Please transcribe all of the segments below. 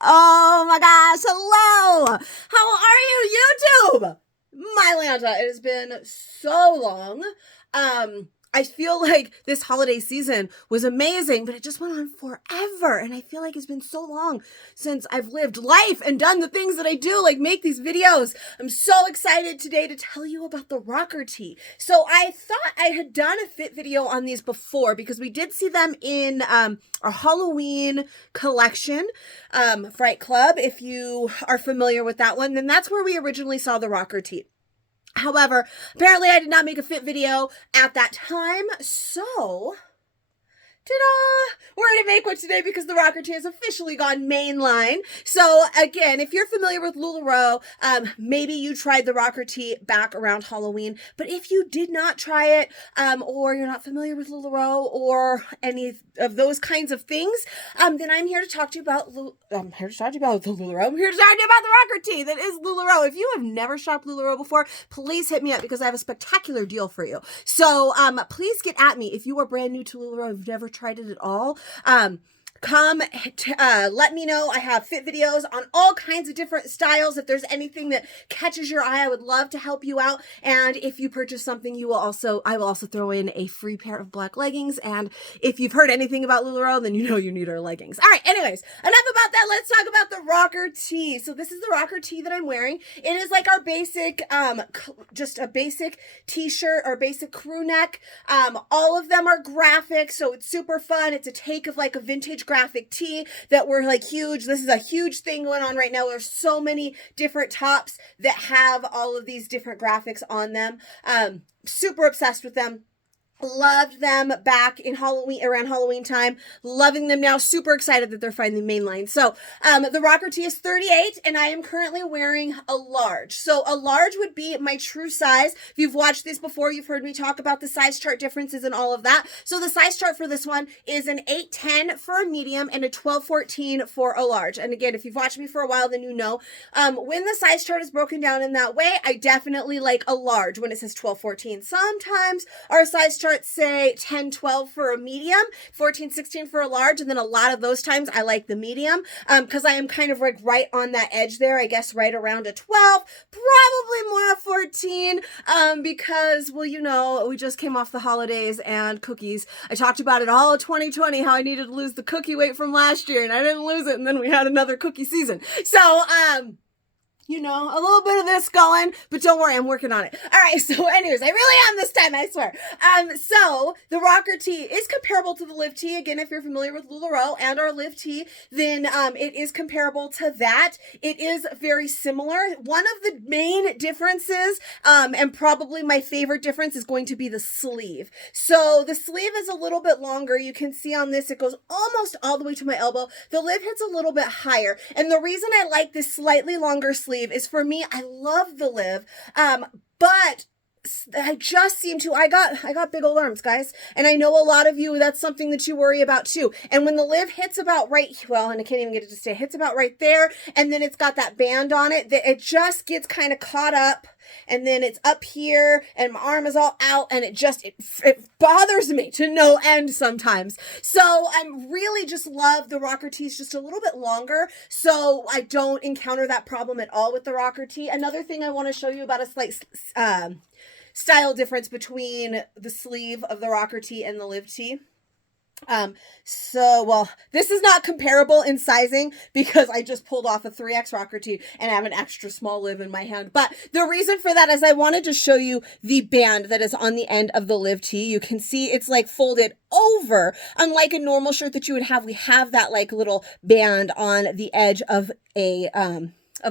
Oh my gosh, hello! How are you, YouTube? My Lanta, it has been so long. I feel like this holiday season was amazing, but it just went on forever. And I feel like it's been so long since I've lived life and done the things that I do, like make these videos. I'm so excited today to tell you about the rocker tee. So I thought I had done a fit video on these before because we did see them in our Halloween collection, Fright Club. If you are familiar with that one, then that's where we originally saw the rocker tee. However, apparently I did not make a fit video at that time, so ta-da! We're going to make one today because the rocker tee has officially gone mainline. So again, if you're familiar with LuLaRoe, maybe you tried the rocker tee back around Halloween. But if you did not try it, or you're not familiar with LuLaRoe or any of those kinds of things, then I'm here to talk to you about the LuLaRoe. I'm here to talk to you about the rocker tee that is LuLaRoe. If you have never shopped LuLaRoe before, please hit me up because I have a spectacular deal for you. So please get at me if you are brand new to LuLaRoe, you've never tried it at all. Come let me know. I have fit videos on all kinds of different styles. If there's anything that catches your eye, I would love to help you out. And if you purchase something, I will also throw in a free pair of black leggings. And if you've heard anything about LuLaRoe, then you know you need our leggings. All right, anyways, enough about that. Let's talk about the rocker tee. So this is the rocker tee that I'm wearing. It is like our basic, just a basic t-shirt or basic crew neck. All of them are graphic, so it's super fun. It's a take of like a vintage graphic tee that were like huge. This is a huge thing going on right now. There's so many different tops that have all of these different graphics on them. Super obsessed with them. Loved them back in around Halloween time. Loving them now. Super excited that they're finally mainline. So, the rocker tee is 38 and I am currently wearing a large. So a large would be my true size. If you've watched this before, you've heard me talk about the size chart differences and all of that. So the size chart for this one is an 8'10" for a medium and a 12'14" for a large. And again, if you've watched me for a while, then you know, when the size chart is broken down in that way, I definitely like a large when it says 12'14". Sometimes our size chart say 10, 12 for a medium, 14, 16 for a large. And then a lot of those times I like the medium, because I am kind of like right on that edge there, I guess right around a 12, probably more a 14, because, well, you know, we just came off the holidays and cookies. I talked about it all of 2020, how I needed to lose the cookie weight from last year and I didn't lose it. And then we had another cookie season. So, you know, a little bit of this going, but don't worry, I'm working on it. All right, so anyways, I really am this time, I swear. So the rocker tee is comparable to the live tee. Again, if you're familiar with LuLaRoe and our live tee, then it is comparable to that. It is very similar. One of the main differences, and probably my favorite difference, is going to be the sleeve. So the sleeve is a little bit longer. You can see on this, it goes almost all the way to my elbow. The live hits a little bit higher. And the reason I like this slightly longer sleeve is, for me, I love the live, but I just seem to, I got big old arms, guys. And I know a lot of you, that's something that you worry about too. And when the live hits about right, well, and I can't even get it to stay, hits about right there. And then it's got that band on it that it just gets kind of caught up. And then it's up here and my arm is all out and it bothers me to no end sometimes. So I really just love the rocker tees just a little bit longer. So I don't encounter that problem at all with the rocker tee. Another thing I want to show you about a slight, style difference between the sleeve of the rocker tee and the live tee. Well, this is not comparable in sizing because I just pulled off a 3X rocker tee and I have an extra small live in my hand. But the reason for that is I wanted to show you the band that is on the end of the live tee. You can see it's like folded over. Unlike a normal shirt that you would have, we have that like little band on the edge of a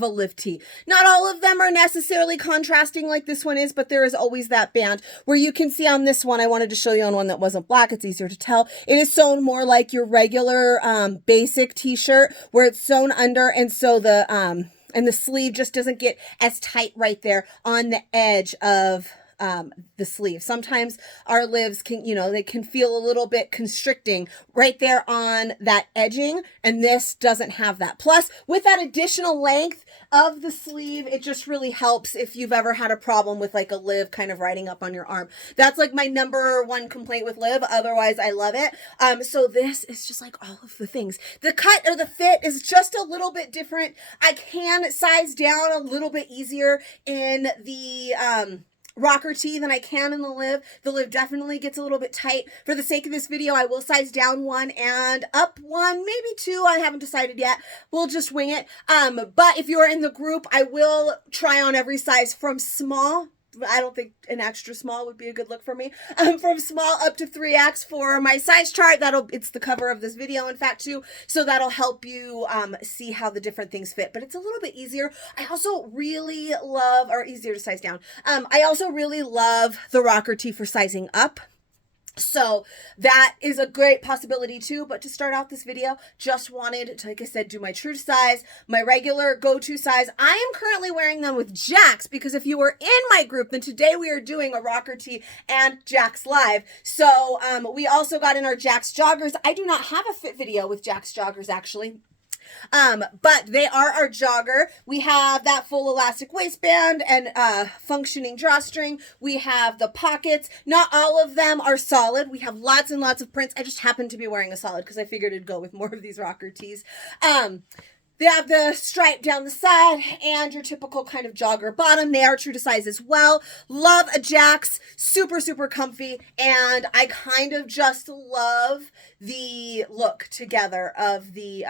live tee. Not all of them are necessarily contrasting like this one is, but there is always that band where you can see on this one. I wanted to show you on one that wasn't black. It's easier to tell. It is sewn more like your regular basic t-shirt where it's sewn under, and so the sleeve just doesn't get as tight right there on the edge of the sleeve. Sometimes our lives can, they can feel a little bit constricting right there on that edging, and this doesn't have that. Plus, with that additional length of the sleeve, it just really helps if you've ever had a problem with like a live kind of riding up on your arm. That's like my number one complaint with live. Otherwise, I love it. So this is just like all of the things. The cut or the fit is just a little bit different. I can size down a little bit easier in the rocker tee than I can in the live. The live definitely gets a little bit tight. For the sake of this video, I will size down one and up one, maybe two. I haven't decided yet. We'll just wing it. But if you're in the group, I will try on every size from small. I don't think an extra small would be a good look for me. From small up to 3X for my size chart. It's the cover of this video, in fact, too. So that'll help you see how the different things fit. But it's a little bit easier. I also really love, or easier to size down. I also really love the rocker tee for sizing up. So that is a great possibility too. But to start out this video, just wanted to, like I said, do my true size, my regular go-to size. I am currently wearing them with Jacks because if you were in my group, then today we are doing a rocker tee and Jacks live. So we also got in our Jacks joggers. I do not have a fit video with Jacks joggers actually. But they are our jogger. We have that full elastic waistband and functioning drawstring. We have the pockets. Not all of them are solid. We have lots and lots of prints. I just happen to be wearing a solid because I figured it'd go with more of these rocker tees. They have the stripe down the side and your typical kind of jogger bottom. They are true to size as well. Love a Jacks. Super, super comfy. And I kind of just love the look together of the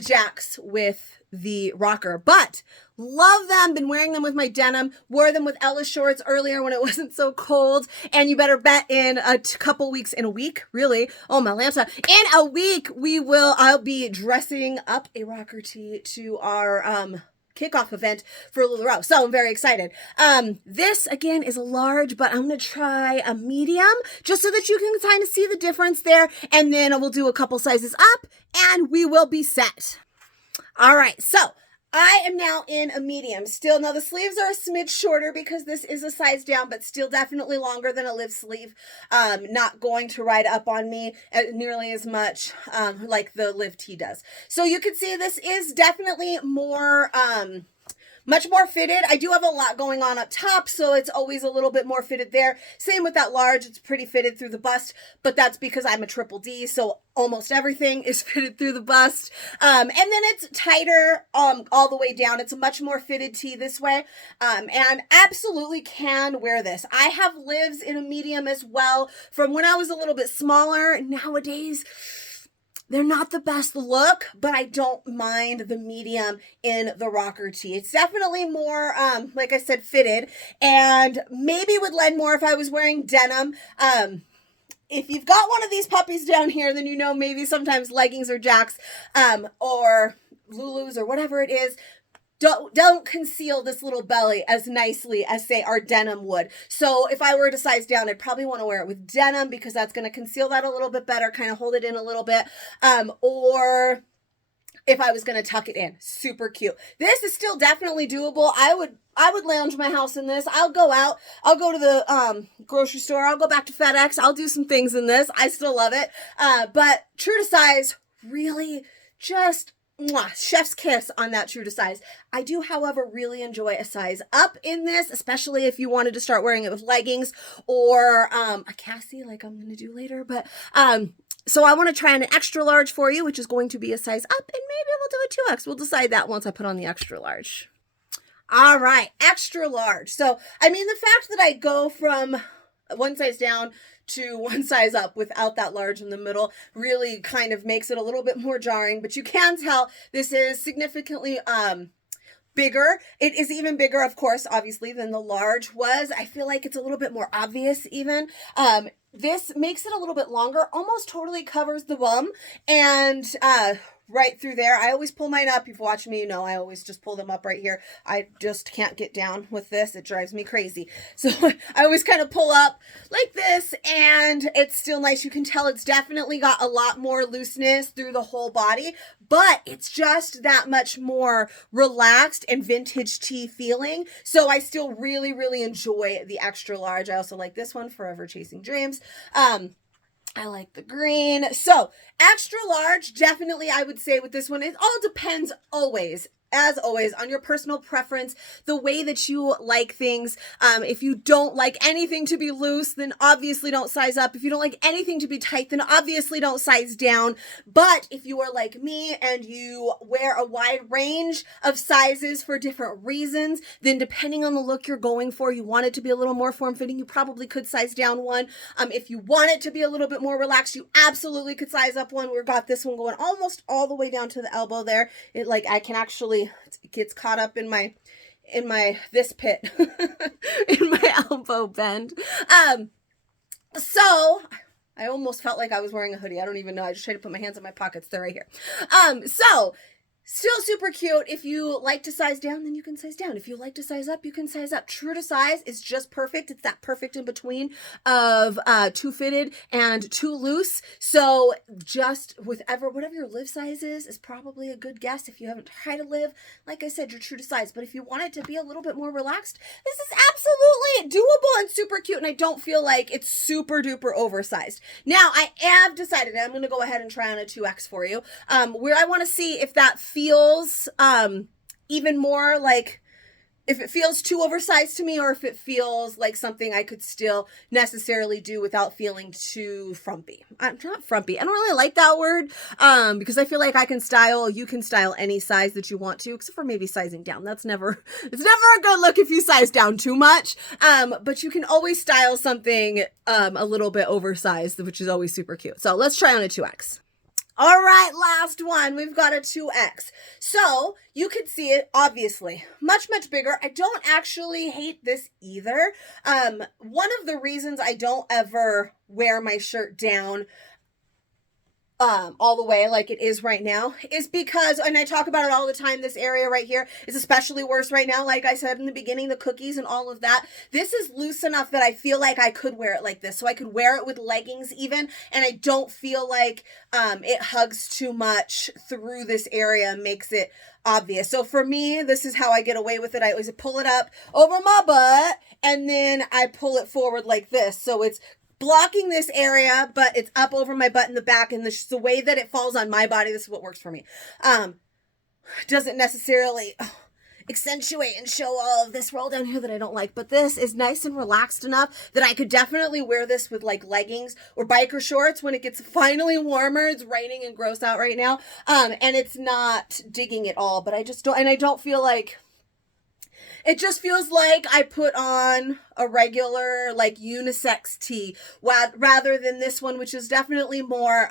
Jacks with the rocker, but love them. Been wearing them with my denim, wore them with Ella shorts earlier when it wasn't so cold. And you better bet in a couple weeks, in a week, really. Oh, my Lanta. In a week, I'll be dressing up a rocker tee to our, kickoff event for LuLaRoe. So I'm very excited. This again is a large, but I'm going to try a medium just so that you can kind of see the difference there. And then we'll do a couple sizes up and we will be set. All right. So I am now in a medium still. Now the sleeves are a smidge shorter because this is a size down, but still definitely longer than a live sleeve. Not going to ride up on me nearly as much like the live tee does. So you can see this is definitely more much more fitted. I do have a lot going on up top, so it's always a little bit more fitted there. Same with that large. It's pretty fitted through the bust, but that's because I'm a triple D, so almost everything is fitted through the bust. And then it's tighter all the way down. It's a much more fitted tee this way, and absolutely can wear this. I have lives in a medium as well from when I was a little bit smaller. Nowadays, they're not the best look, but I don't mind the medium in the rocker tee. It's definitely more, like I said, fitted, and maybe would lend more if I was wearing denim. If you've got one of these puppies down here, then you know maybe sometimes leggings or Jacks or Lulus or whatever it is, don't conceal this little belly as nicely as, say, our denim would. So if I were to size down, I'd probably want to wear it with denim because that's going to conceal that a little bit better, kind of hold it in a little bit. Or if I was going to tuck it in, super cute. This is still definitely doable. I would lounge my house in this. I'll go out. I'll go to the grocery store. I'll go back to FedEx. I'll do some things in this. I still love it. But true to size, really just mwah, chef's kiss on that true to size. I do, however, really enjoy a size up in this, especially if you wanted to start wearing it with leggings or a Cassie like I'm going to do later. But so I want to try on an extra large for you, which is going to be a size up, and maybe we'll do a 2X. We'll decide that once I put on the extra large. All right, extra large. So, I mean, the fact that I go from one size down to one size up without that large in the middle really kind of makes it a little bit more jarring, but you can tell this is significantly bigger. It is even bigger, of course, obviously, than the large was. I feel like it's a little bit more obvious even. This makes it a little bit longer, almost totally covers the bum, and right through there. I always pull mine up. You've watched me, you know, I always just pull them up right here. I just can't get down with this. It drives me crazy. So I always kind of pull up like this, and it's still nice. You can tell it's definitely got a lot more looseness through the whole body, but it's just that much more relaxed and vintage tee feeling. So I still really, really enjoy the extra large. I also like this one, Forever Chasing Dreams. I like the green. So extra large, definitely I would say with this one, it all depends always, as always, on your personal preference, the way that you like things. If you don't like anything to be loose, then obviously don't size up. If you don't like anything to be tight, then obviously don't size down. But if you are like me and you wear a wide range of sizes for different reasons, then depending on the look you're going for, you want it to be a little more form-fitting, you probably could size down one. If you want it to be a little bit more relaxed, you absolutely could size up one. We've got this one going almost all the way down to the elbow there. I can actually, it gets caught up in my this pit in my elbow bend. So I almost felt like I was wearing a hoodie. I don't even know. I just tried to put my hands in my pockets. They're right here. So still super cute. If you like to size down, then you can size down. If you like to size up, you can size up. True to size is just perfect. It's that perfect in between of too fitted and too loose. So just whatever your live size is probably a good guess. If you haven't tried to live, like I said, you're true to size. But if you want it to be a little bit more relaxed, this is absolutely doable and super cute. And I don't feel like it's super duper oversized. Now I have decided, and I'm going to go ahead and try on a 2X for you, where I want to see if that feels even more like, if it feels too oversized to me, or if it feels like something I could still necessarily do without feeling too frumpy. I'm not frumpy. I don't really like that word because I feel like you can style any size that you want to, except for maybe sizing down. It's never a good look if you size down too much. But you can always style something a little bit oversized, which is always super cute. So let's try on a 2X. All right, last one. We've got a 2X. So you could see it, obviously, much, much bigger. I don't actually hate this either. One of the reasons I don't ever wear my shirt down all the way like it is right now is because, and I talk about it all the time, this area right here is especially worse right now. Like I said in the beginning, the cookies and all of that, this is loose enough that I feel like I could wear it like this. So I could wear it with leggings even, and I don't feel like it hugs too much through this area and makes it obvious. So for me, this is how I get away with it. I always pull it up over my butt and then I pull it forward like this. So it's blocking this area, but it's up over my butt in the back, and the way that it falls on my body, this is what works for me. Doesn't necessarily accentuate and show all of this roll down here that I don't like, but this is nice and relaxed enough that I could definitely wear this with like leggings or biker shorts when it gets finally warmer. It's raining and gross out right now, and it's not digging it all, but I just don't, and I don't feel like, it just feels like I put on a regular, like, unisex tee rather than this one, which is definitely more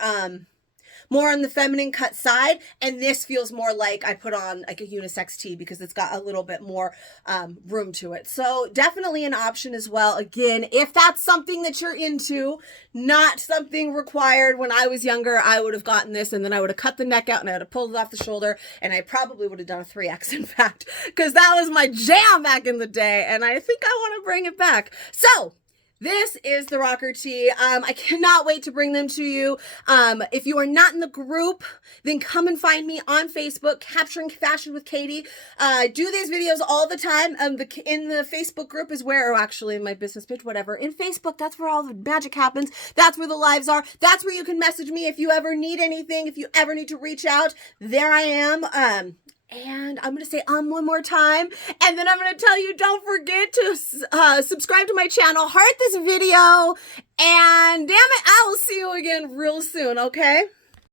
on the feminine cut side. And this feels more like I put on like a unisex tee because it's got a little bit more room to it. So definitely an option as well. Again, if that's something that you're into, not something required. When I was younger, I would have gotten this and then I would have cut the neck out and I would have pulled it off the shoulder, and I probably would have done a 3X, in fact, because that was my jam back in the day, and I think I want to bring it back. So this is the rocker tee. I cannot wait to bring them to you. If you are not in the group, then come and find me on Facebook, Capturing Fashion with Katie. I do these videos all the time. In the Facebook group is where, or actually in my business page, whatever. In Facebook, that's where all the magic happens. That's where the lives are. That's where you can message me if you ever need anything, if you ever need to reach out. There I am. And I'm going to say one more time, and then I'm going to tell you, don't forget to subscribe to my channel, heart this video, and damn it, I will see you again real soon, okay?